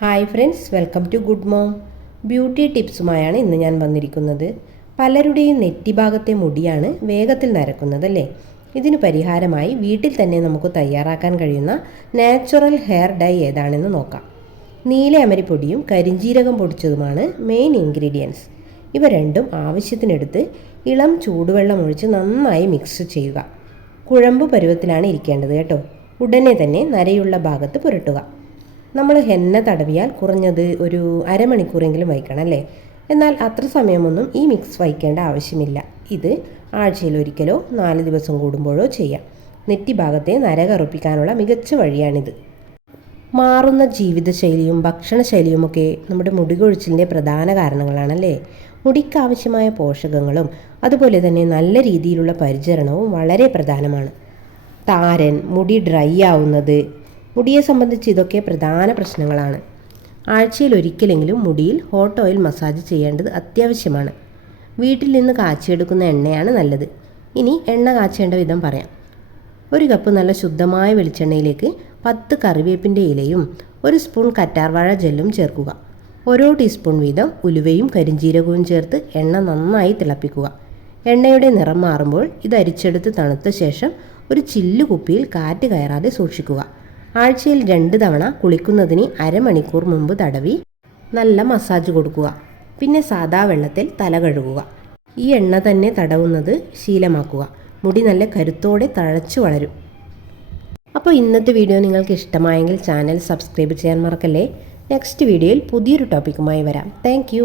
Hi friends, welcome to good mom. Beauty ടിപ്സുമായാണ് ഇന്ന് ഞാൻ വന്നിരിക്കുന്നത്. പലരുടെയും നെറ്റി ഭാഗത്തെ മുടിയാണ് വേഗത്തിൽ നരക്കുന്നത് അല്ലേ? ഇതിന് പരിഹാരമായി വീട്ടിൽ തന്നെ നമുക്ക് തയ്യാറാക്കാൻ കഴിയുന്ന നാച്ചുറൽ ഹെയർ ഡൈ ഏതാണെന്ന് നോക്കാം. നീല അമരിപ്പൊടിയും കരിഞ്ജീരകം പൊടിച്ചതുമാണ് മെയിൻ ഇൻഗ്രീഡിയൻസ്. ഇവ രണ്ടും ആവശ്യത്തിനെടുത്ത് ഇളം ചൂടുവെള്ളം ഒഴിച്ച് നന്നായി മിക്സ് ചെയ്യുക. കുഴമ്പ് പരുവത്തിലാണ് ഇരിക്കേണ്ടത് കേട്ടോ. ഉടനെ തന്നെ നരയുള്ള ഭാഗത്ത് പുരട്ടുക. നമ്മൾ ഹെന്ന തടവിയാൽ കുറഞ്ഞത് ഒരു അരമണിക്കൂറെങ്കിലും വയ്ക്കണം അല്ലേ? എന്നാൽ അത്ര സമയമൊന്നും ഈ മിക്സ് വയ്ക്കേണ്ട ആവശ്യമില്ല. ഇത് ആഴ്ചയിൽ ഒരിക്കലോ 4 ദിവസം കൂടുമ്പോഴോ ചെയ്യാം. നെറ്റി ഭാഗത്തെ നര കറുപ്പിക്കാനുള്ള മികച്ച വഴിയാണിത്. മാറുന്ന ജീവിതശൈലിയും ഭക്ഷണശൈലിയുമൊക്കെ നമ്മുടെ മുടി കൊഴിച്ചിലിൻ്റെ പ്രധാന കാരണങ്ങളാണല്ലേ? മുടിക്കാവശ്യമായ പോഷകങ്ങളും അതുപോലെ തന്നെ നല്ല രീതിയിലുള്ള പരിചരണവും വളരെ പ്രധാനമാണ്. താരൻ, മുടി ഡ്രൈ ആവുന്നത്, മുടിയെ സംബന്ധിച്ച് ഇതൊക്കെ പ്രധാന പ്രശ്നങ്ങളാണ്. ആഴ്ചയിൽ ഒരിക്കലെങ്കിലും മുടിയിൽ ഹോട്ട് ഓയിൽ മസാജ് ചെയ്യേണ്ടത് അത്യാവശ്യമാണ്. വീട്ടിൽ നിന്ന് കാച്ചിയെടുക്കുന്ന എണ്ണയാണ് നല്ലത്. ഇനി എണ്ണ കാച്ചേണ്ട വിധം പറയാം. 1 കപ്പ് നല്ല ശുദ്ധമായ വെളിച്ചെണ്ണയിലേക്ക് 10 കറിവേപ്പിൻ്റെ ഇലയും 1 സ്പൂൺ കറ്റാർവാഴ ജെല്ലും ചേർക്കുക. ഓരോ ടീസ്പൂൺ വീതം ഉലുവയും കരിഞ്ജീരകവും ചേർത്ത് എണ്ണ നന്നായി തിളപ്പിക്കുക. എണ്ണയുടെ നിറം മാറുമ്പോൾ ഇത് അരിച്ചെടുത്ത് തണുത്ത ശേഷം ഒരു ചില്ലു കുപ്പിയിൽ കാറ്റ് കയറാതെ സൂക്ഷിക്കുക. ആഴ്ചയിൽ 2 തവണ കുളിക്കുന്നതിന് അരമണിക്കൂർ മുമ്പ് തടവി നല്ല മസാജ് കൊടുക്കുക. പിന്നെ സാദാ വെള്ളത്തിൽ തല കഴുകുക. ഈ എണ്ണ തന്നെ തടവുന്നത് ശീലമാക്കുക. മുടി നല്ല കരുത്തോടെ തഴച്ചു വളരും. അപ്പോൾ ഇന്നത്തെ വീഡിയോ നിങ്ങൾക്ക് ഇഷ്ടമായെങ്കിൽ ചാനൽ സബ്സ്ക്രൈബ് ചെയ്യാൻ മറക്കല്ലേ. നെക്സ്റ്റ് വീഡിയോയിൽ പുതിയൊരു ടോപ്പിക്കുമായി വരാം. താങ്ക്